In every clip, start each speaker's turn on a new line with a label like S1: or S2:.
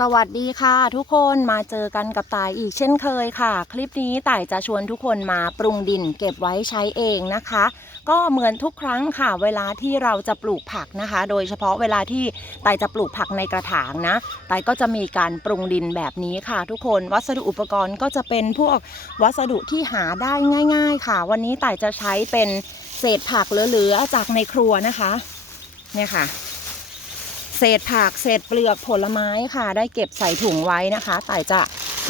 S1: สวัสดีค่ะ ทุกคนมาเจอกันกับตายอีกเช่นเคยค่ะ คลิปนี้ต่ายจะชวนทุกคนมาปรุงดินเก็บไว้ใช้เองนะคะ ก็เหมือนทุกครั้งค่ะ เวลาที่เราจะปลูกผักนะคะ โดยเฉพาะเวลาที่ต่ายจะปลูกผักในกระถางนะต่ายก็จะมีการปรุงดินแบบนี้ค่ะ ทุกคนวัสดุอุปกรณ์ก็จะเป็นพวกวัสดุที่หาได้ง่าย ๆ ค่ะ วันนี้ต่ายจะใช้เป็นเศษผักเหลือๆจากในครัวนะคะเนี่ยค่ะ เศษผักเศษเปลือกผลไม้ค่ะ ได้เก็บใส่ถุงไว้นะคะแต่จะ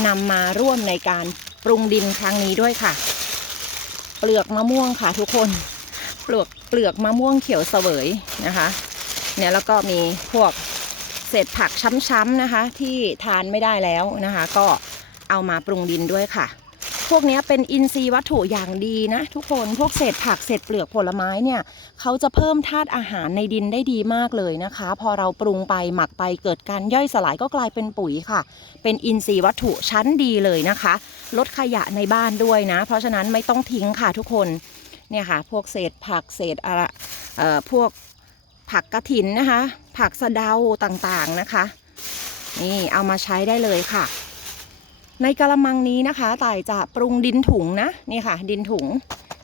S1: นำมาร่วมในการปรุงดินครั้งนี้ด้วยค่ะ เปลือกมะม่วงค่ะทุกคนเปลือกเปลือกมะม่วงเขียวเสวยนะคะเนี่ยแล้วก็มีพวกเศษผักช้ำๆนะคะ ที่ทานไม่ได้แล้วนะคะ ก็เอามาปรุงดินด้วยค่ะ พวกนี้เป็นอินทรีย์วัตถุอย่างดีนะ ทุกคนพวกเศษผักเศษเปลือกผลไม้เนี่ยเขาจะเพิ่มธาตุอาหารในดินได้ดีมากเลยนะคะ พอเราปรุงไปหมักไปเกิดการย่อยสลายก็กลายเป็นปุ๋ยค่ะ เป็นอินทรีย์วัตถุชั้นดีเลยนะคะ ลดขยะในบ้านด้วยนะ เพราะฉะนั้นไม่ต้องทิ้งค่ะทุกคนเนี่ยค่ะ พวกเศษผักเศษอะไรเอ่อพวกผักกระถินนะคะ ผักสะเดาต่างๆนะคะ นี่เอามาใช้ได้เลยค่ะ ในกระมังนี้นะคะต่ายจะปรุงดินถุงนะนี่ค่ะ ดินถุง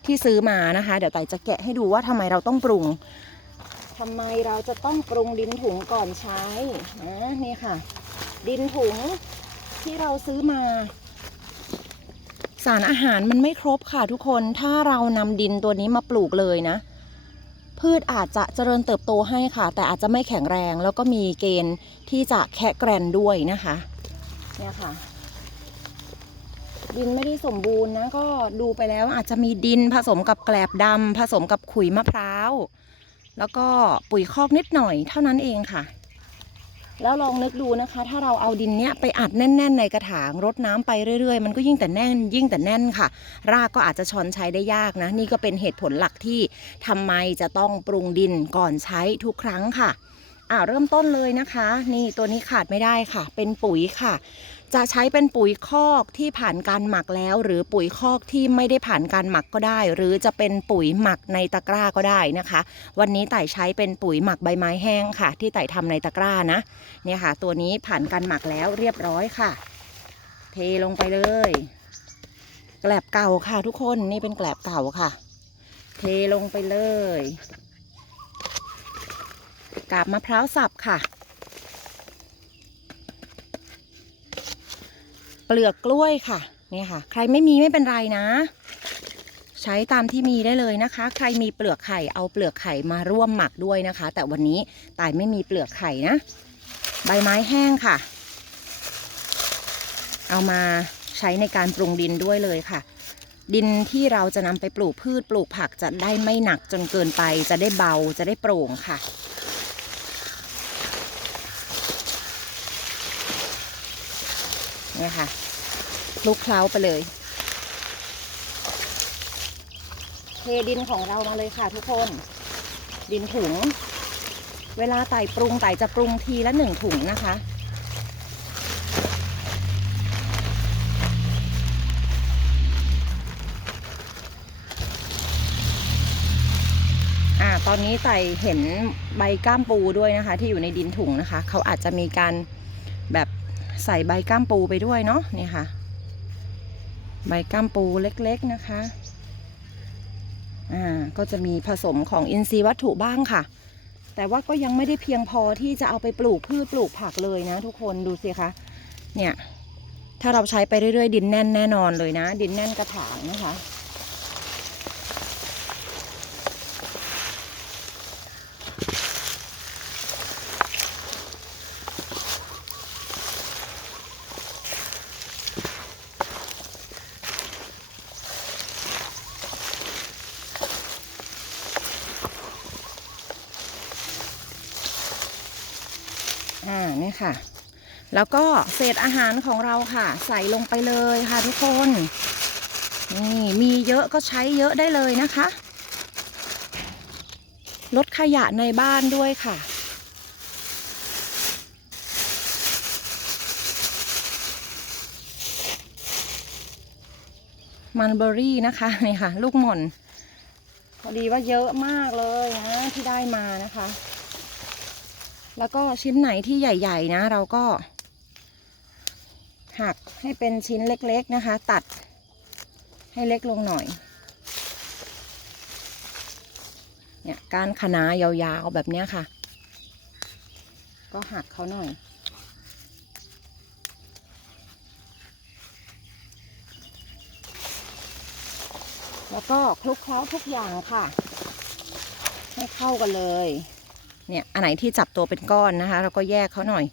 S1: ที่ซื้อมานะคะ เดี๋ยวไต่จะแกะให้ดูว่าทำไมเราต้องปรุงทำไมเราจะต้องปรุงดินถุงก่อนใช้นะนี่ค่ะ ดินถุงที่เราซื้อมา สารอาหารมันไม่ครบค่ะทุกคนถ้าเรานำดินตัวนี้มาปลูกเลยนะ พืชอาจจะเจริญเติบโตให้ค่ะ แต่อาจจะไม่แข็งแรงแล้วก็มีเกณฑ์ที่จะแคะแกรนด้วยนะคะเนี่ยค่ะ ดินไม่ได้สมบูรณ์นะ ก็ดูไปแล้วอาจจะมีดินผสมกับแกลบดำผสมกับขุยมะพร้าว แล้วก็ปุ๋ยคอกนิดหน่อยเท่านั้นเองค่ะ แล้วลองนึกดูนะคะ ถ้าเราเอาดินเนี้ยไปอัดแน่น ๆ ในกระถางรดน้ำไปเรื่อย ๆ มันก็ยิ่งแต่แน่น ยิ่งแต่แน่นค่ะ รากก็อาจจะช้อนใช้ได้ยากนะ นี่ก็เป็นเหตุผลหลักที่ทำไมจะต้องปรุงดินก่อนใช้ทุกครั้งค่ะอ่าเริ่มต้นเลยนะคะ นี่ตัวนี้ขาดไม่ได้ค่ะ เป็นปุ๋ยค่ะ จะใช้เป็นปุ๋ยคอกที่ผ่านการหมักแล้ว หรือปุ๋ยคอกที่ไม่ได้ผ่านการหมักก็ได้ หรือจะเป็นปุ๋ยหมักในตะกร้าก็ได้นะคะ วันนี้ไต่ใช้เป็นปุ๋ยหมักใบไม้แห้งค่ะ ที่ไต่ทำในตะกร้านะเนี่ยค่ะ ตัวนี้ผ่านการหมักแล้วเรียบร้อยค่ะ เทลงไปเลยแกลบเก่าค่ะ ทุกคนนี่เป็นแกลบเก่าค่ะ เทลงไปเลยกาบมะพร้าวสับค่ะ เปลือกกล้วยค่ะ เนี่ยค่ะ ใครไม่มีไม่เป็นไรนะ ใช้ตามที่มีได้เลยนะคะ ใครมีเปลือกไข่เอาเปลือกไข่มาร่วมหมักด้วยนะคะ แต่วันนี้ตายไม่มีเปลือกไข่นะ ใบไม้แห้งค่ะ เอามาใช้ในการปรุงดินด้วยเลยค่ะ ดินที่เราจะนำไปปลูกพืชปลูกผักจะได้ไม่หนักจนเกินไป จะได้เบาจะได้โปร่งค่ะ เนี่ยค่ะลุกเคล้าไปเลย เทดินของเรามาเลยค่ะทุกคน ดินถุง เวลาไต่ปรุงไต่จะปรุงทีละหนึ่งถุงนะคะอ่าตอนนี้ไต่เห็นใบก้ามปูด้วยนะคะ ที่อยู่ในดินถุงนะคะ เขาอาจจะมีการแบบ ใส่ใบก้ามปูไปด้วยเนาะนี่ค่ะ ใบก้ามปูเล็กๆนะคะอ่าก็จะมีผสมของอินทรีย์วัตถุบ้างค่ะ แต่ว่าก็ยังไม่ได้เพียงพอที่จะเอาไปปลูกพืชปลูกผักเลยนะ ทุกคนดูสิคะเนี่ยถ้าเราใช้ไปเรื่อยๆ ดินแน่นแน่นอนเลยนะ ดินแน่นกระถางนะคะ ค่ะ แล้วก็เศษอาหารของเราค่ะ ใส่ลงไปเลยค่ะทุกคนนี่มีเยอะก็ใช้เยอะได้เลยนะคะลดขยะในบ้านด้วยค่ะ มันเบอรี่นะคะนี่ค่ะ ลูกหม่อน พอดีว่าเยอะมากเลยนะที่ได้มานะคะ แล้วก็ชิ้นไหนที่ใหญ่ ๆ นะ เราก็หักให้เป็นชิ้นเล็ก ๆ นะคะ ตัดให้เล็กลงหน่อย เนี่ยการขนายาวๆแบบนี้ค่ะ ก็หักเขาหน่อย แล้วก็คลุกเคล้าทุกอย่างค่ะ ให้เข้ากันเลย เนี่ยอันไหนที่จับตัวเป็นก้อนนะคะ เราก็แยกเขาหน่อย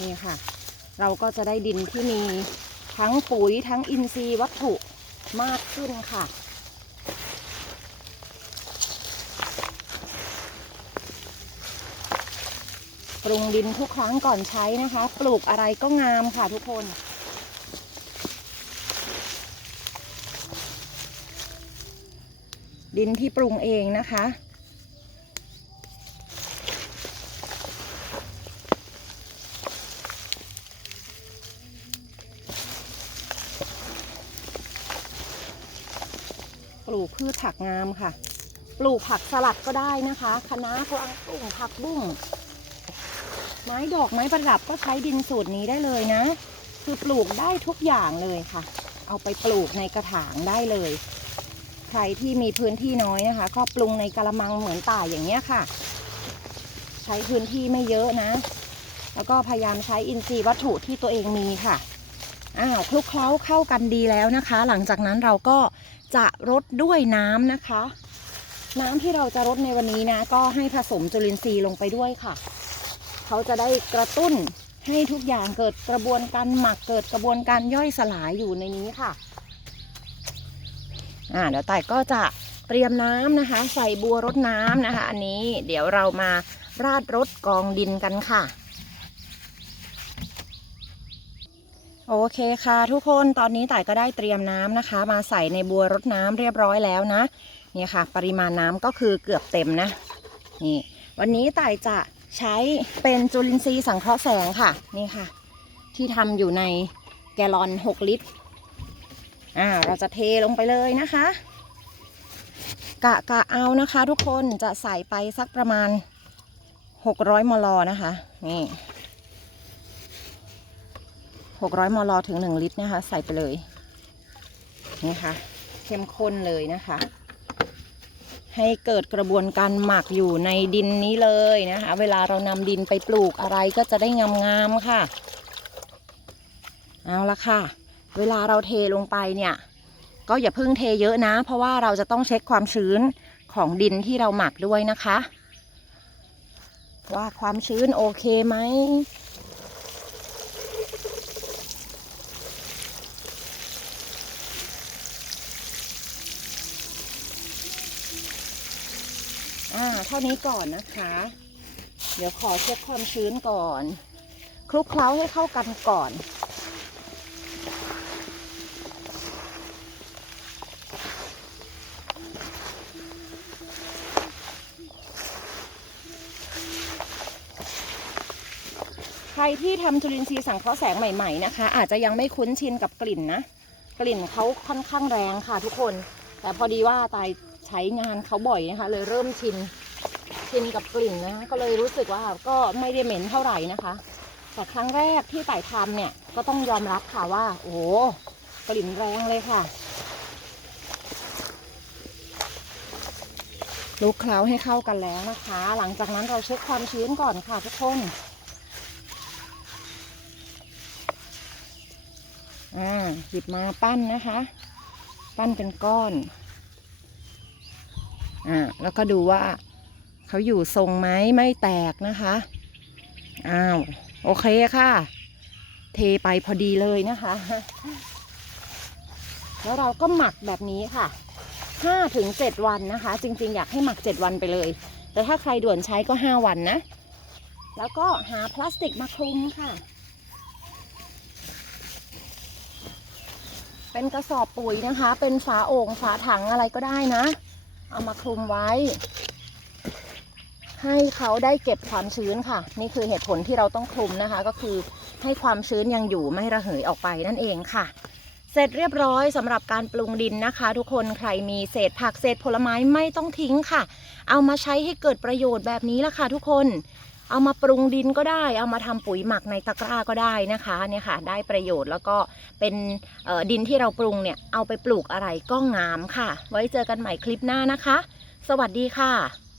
S1: นี่ค่ะ เราก็จะได้ดินที่มีทั้งปุ๋ยทั้งอินทรีย์วัตถุมากขึ้นค่ะ ปรุงดินทุกครั้งก่อนใช้นะคะ ปลูกอะไรก็งามค่ะทุกคนดินที่ปรุงเองนะคะ ปลูกพืชผักงามค่ะ ปลูกผักสลัดก็ได้นะคะคะน้ากวางตุ้งผักบุ้ง ไม้ดอกไม้ประดับก็ใช้ดินสูตรนี้ได้เลยนะ คือปลูกได้ทุกอย่างเลยค่ะ เอาไปปลูกในกระถางได้เลย ใครที่มีพื้นที่น้อยนะคะ ก็ปรุงในกระมังเหมือนต่ายอย่างเงี้ยค่ะ ใช้พื้นที่ไม่เยอะนะ แล้วก็พยายามใช้อินทรีย์วัตถุที่ตัวเองมีค่ะอ้าวคลุกเคล้าเข้ากันดีแล้วนะคะ หลังจากนั้นเราก็จะรดด้วยน้ำนะคะ น้ำที่เราจะรดในวันนี้นะ ก็ให้ผสมจุลินทรีย์ลงไปด้วยค่ะ เขาจะได้กระตุ้นให้ทุกอย่างเกิดกระบวนการหมักเกิดกระบวนการย่อยสลายอยู่ในนี้ค่ะอ่าเดี๋ยวไต่ก็จะเตรียมน้ำนะคะ ใส่บัวรดน้ำนะคะ อันนี้เดี๋ยวเรามาราดรดกองดินกันค่ะ โอเคค่ะ ทุกคนตอนนี้ไต่ก็ได้เตรียมน้ำนะคะ มาใส่ในบัวรดน้ำเรียบร้อยแล้วนะนี่ค่ะ ปริมาณน้ำก็คือเกือบเต็มนะ นี่ วันนี้ไต่จะ ใช้เป็นจุลินทรีย์สังเคราะห์แสงค่ะนี่ค่ะ ที่ทำอยู่ในแกลลอน 6 ลิตรอ่าเราจะเทลงไปเลยนะคะ กะกะเอานะคะทุกคนจะใส่ไปสักประมาณ 600 มลนะคะ นี่600 มลถึง 1 ลิตรนะคะ ใส่ไปเลยนี่ค่ะเข้มข้นเลยนะคะ ให้เกิดกระบวนการหมักอยู่ในดินนี้เลยนะคะ เวลาเรานำดินไปปลูกอะไรก็จะได้งามๆค่ะ เอาละค่ะ เวลาเราเทลงไปเนี่ยก็อย่าเพิ่งเทเยอะนะ เพราะว่าเราจะต้องเช็คความชื้นของดินที่เราหมักด้วยนะคะ ว่าความชื้นโอเคไหม เท่านี้ก่อนนะคะ เดี๋ยวขอเช็คความชื้นก่อน คลุกเคล้าให้เข้ากันก่อนใครที่ทำจุลินทรีย์สังเคราะห์แสงใหม่ๆนะคะ อาจจะยังไม่คุ้นชินกับกลิ่นนะ กลิ่นเขาค่อนข้างแรงค่ะทุกคน แต่พอดีว่าตายใช้งานเขาบ่อยนะคะ เลยเริ่มชิน ชินกับกลิ่นนะก็เลยรู้สึกว่าก็ไม่ได้เหม็นเท่าไหร่นะคะ แต่ครั้งแรกที่ไต่ทำเนี่ยก็ต้องยอมรับค่ะว่า โอ้กลิ่นแรงเลยค่ะลุกเคล้าให้เข้ากันแล้วนะคะ หลังจากนั้นเราเช็คความชื้นก่อนค่ะทุกคนอ่าหยิบมาปั้นนะคะ ปั้นเป็นก้อนอ่าแล้วก็ดูว่า เขาอยู่ทรงไหมไม่แตกนะคะ อ้าว โอเคค่ะ เทไปพอดีเลยนะคะ แล้วเราก็หมักแบบนี้ค่ะ5ถึง7วันนะคะ จริง ๆ อยากให้หมัก7วันไปเลย แต่ถ้าใครด่วนใช้ก็5วันนะ แล้วก็หาพลาสติกมาคลุมค่ะ เป็นกระสอบปุ๋ยนะคะ เป็นฝาโอ่งฝาถังอะไรก็ได้นะ เอามาคลุมไว้ ให้เขาได้เก็บความชื้นค่ะ นี่คือเหตุผลที่เราต้องคลุมนะคะ ก็คือให้ความชื้นยังอยู่ไม่ระเหยออกไปนั่นเองค่ะ เสร็จเรียบร้อยสำหรับการปรุงดินนะคะ ทุกคนใครมีเศษผักเศษผลไม้ไม่ต้องทิ้งค่ะ เอามาใช้ให้เกิดประโยชน์แบบนี้ละค่ะทุกคนเอามาปรุงดินก็ได้ เอามาทำปุ๋ยหมักในตะกร้าก็ได้นะคะเนี่ยค่ะ ได้ประโยชน์แล้วก็เป็นดินที่เราปรุงเนี่ย เอาไปปลูกอะไรก็งามค่ะ ไว้เจอกันใหม่คลิปหน้านะคะ สวัสดีค่ะ